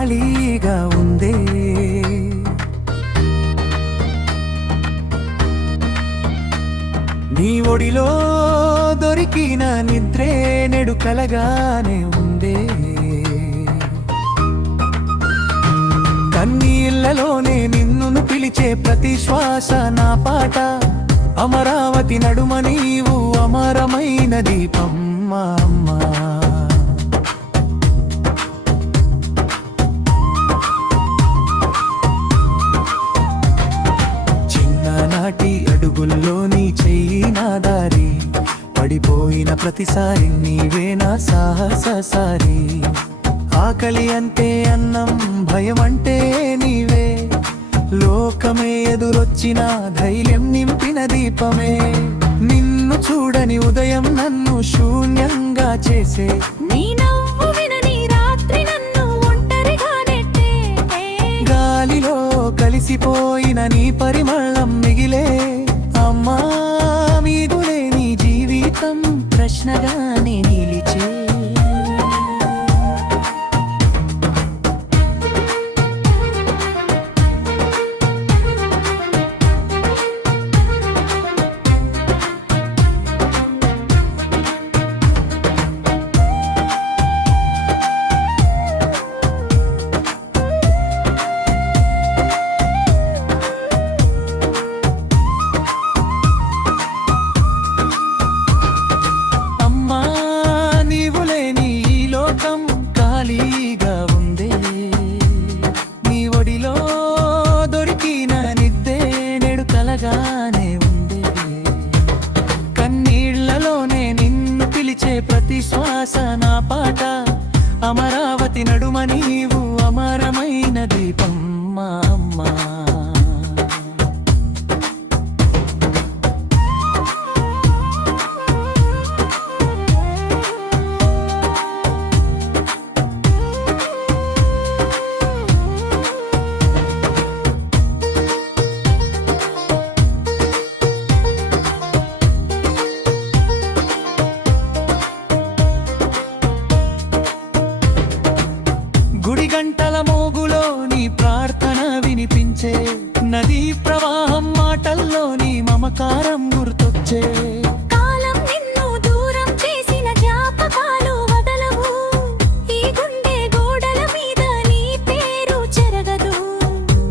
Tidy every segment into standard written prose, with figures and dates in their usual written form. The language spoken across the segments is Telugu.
ఖాళీగా ఉందే. నీ ఒడిలో దొరికిన నిద్రే నెడు కలగానే ఉందే. కన్నీళ్లలోనే నిన్ను పిలిచే ప్రతి శ్వాస నా పాట. అమరావతి నడుమ నీవు అమరమైన దీపం మా అమ్మ. చిన్ననాటి అడుగుల్లో నీ చెయ్యి నా దారి, పడిపోయిన ప్రతిసారి నీవే నా సాహససారి. ఆకలి అంటే అన్నం, భయం అంటే నీవే, లోకమే ఎదురొచ్చిన ధైర్యం నింపిన దీపమే. నిన్ను చూడని ఉదయం నన్ను శూన్యంగా చేసే, నీ నవ్వు వినని రాత్రి నన్ను ఒంటరిగా నెట్టే. గాలిలో కలిసిపోయిన నీ పరిమళం మిగిలే. అమ్మా మీదులే నీ జీవితం ప్రశ్నగానే నిలిచే. ఖాళీగా ఉందే. నీ ఒడిలో దొరికిన నిద్దే నెడు కలగానే ఉందే. కన్నీళ్లలోనే నిన్ను పిలిచే ప్రతి శ్వాస నా పాట. అమరావతి నడుమ నీవు అమరమైన దీపం మా అమ్మ. గుడి గంటల మోగులో నీ ప్రార్థన వినిపించే, నదీ ప్రవాహం మాటల్లో నీ మమకారం గుర్తొచ్చే. కాలం నిన్ను దూరం చేసిన జ్ఞాపకాలు వదలవు, ఈ గుండె గోడల మీద నీ పేరు చెరగదు.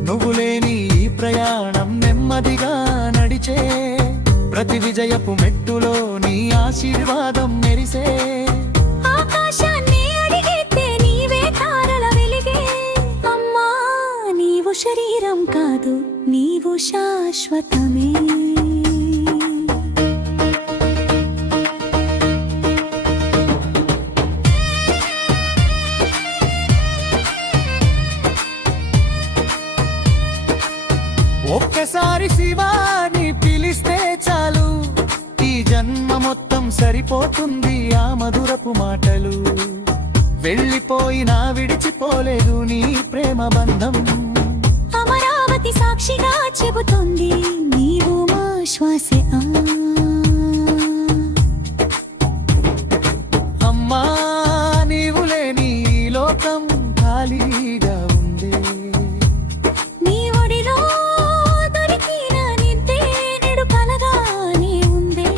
నువ్వు లేని ఈ ప్రయాణం నెమ్మదిగా నడిచే, ప్రతి విజయపు మెట్టులో నీ ఆశీర్వాదం మెరిసే. ఆకాశాన్ని అడిగితే నీవే తారల వెలిగే. అమ్మా నీవు శరీరం కాదు, నీవు శాశ్వతమే. ఒక్కసారి శివాని పిలిస్తే చాలు, ఈ జన్మ మొత్తం సరిపోతుంది ఆ మధురపు మాటలు. వెళ్ళిపోయినా విడిచిపోలేదు నీ ప్రేమ బంధం. అమరావతి సాక్షిగా చెబుతుంది నీవు మా శ్వాసే. అమ్మా నీవు లేని ఈ లోకం ఖాళీగా ఉందే. నీ ఒడిలో దొరికిన నిద్దే నెడు కలగానే ఉందే.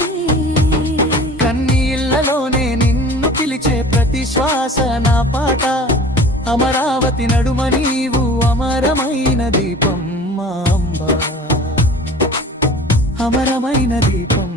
కన్నీళ్లలోనే నిన్ను పిలిచే ప్రతి శ్వాస నా పాట. అమరావతి నడుమ నీవు అమరమైన దీపం మా అంబ. అమరమైన దీపం.